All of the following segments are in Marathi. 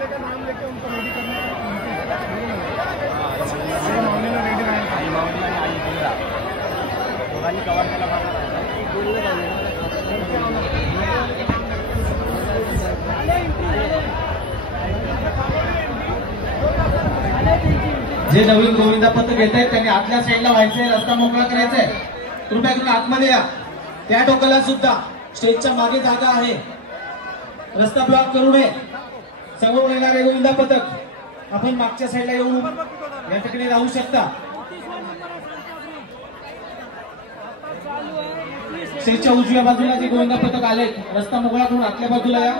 वाले का नाम लेके उनको रेडी करना है। रेडी दोघांनी कवर केला जे नवीन गोविंदा पथक घेत आहेत त्यांनी आतल्या साईडला व्हायचंय, रस्ता मोकळा करायचा आहे। कृपया करून आतमध्ये या। त्या टोकाला सुद्धा स्टेजच्या मागे जागा आहे, रस्ता ब्लॉक करू नये। समोरून येणारे गोविंदा पथक आपण मागच्या साईडला येऊन या ठिकाणी राहू शकता। स्टेजच्या उजव्या बाजूला जे गोविंदा पथक आले, रस्ता मोकळा करून आतल्या बाजूला या।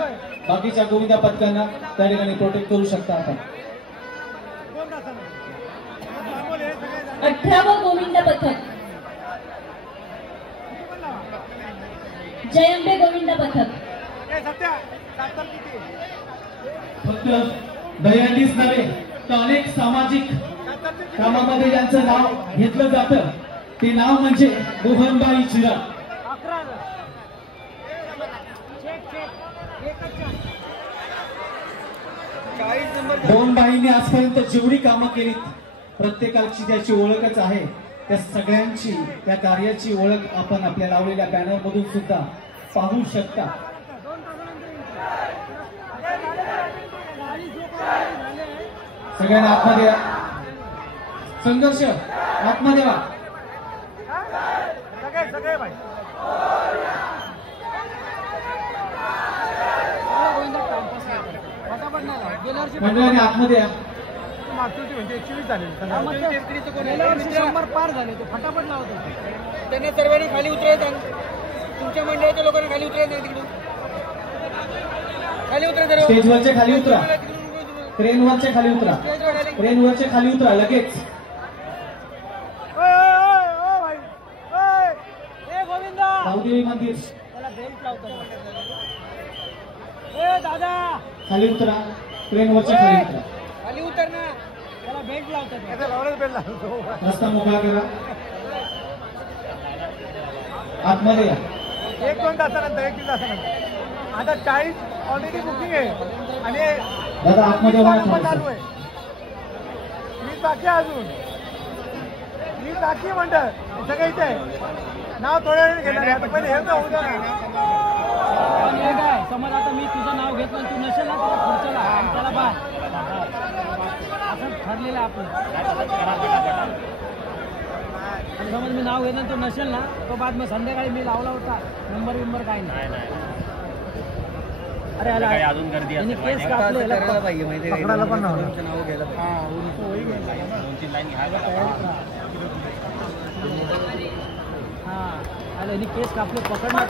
बाकीच्या गोविंदा पथकांना त्या ठिकाणी प्रोटेक्ट करू शकता आपण। 18वं गोविंद पथक जयंबे गोविंद पथक। फक्त दहीहंडीच नव्हे तर अनेक सामाजिक कामामध्ये ज्यांचं नाव घेतलं जातं ते नाव म्हणजे मोहनबाई चिरा। मोहनबाईंनी आजपर्यंत जेवढी कामं केली प्रत्येकाची त्याची ओळखच आहे। त्या सगळ्यांची त्या कार्याची ओळख आपण आपल्या लावलेल्या बॅनर मधून सुद्धा पाहू शकता। सगळ्यांना आतमध्ये या। संघर्ष आतमध्ये वा। मंडळाने आतमध्ये या। मागची म्हणजे 21 झाले, 100 पार झाले, तो फटाफट लावतो। त्यांना सर्वांनी खाली उतरायचं, तुमच्या मंडळाच्या लोकांना खाली उतरायचं नाही, तिकडून खाली उतरा। स्टेजवरचे खाली उतरा, क्रेनवरचे खाली उतरा, क्रेनवरचे खाली उतरा लगेच। गावदेवी मंदिर दादा खाली उतरा, क्रेनवरचे खाली उतरा, खाली उतर ना, त्याला बेल्ट लावतात। रस्ता मोकळा करा, आतमध्ये या। 1-2 तासानंतर 1-3 तासानंतर आता 40 ऑलरेडी बुकिंग आहे आणि दादा आतमध्ये वा। चालू आहे, 20 बाकी अजून 20 बाकी म्हणतात सगळं इथे आहे। नाव थोड्या वेळ घेणार आहे, पहिले हे तर होऊ द्या ना। समज आता मी तुझं नाव घेतलं, तू नसेल ना त्याला खुर्चला आणि त्याला बाय असं ठरलेलं आपण। आणि समज मी नाव घेतलं तू नसेल ना, तो बाद मग संध्याकाळी मी लावला होता नंबर काही नाही। अरे अजून गर्दी केस कापले पकडायला पण नाव गेलं। हा केस कापले पकडणार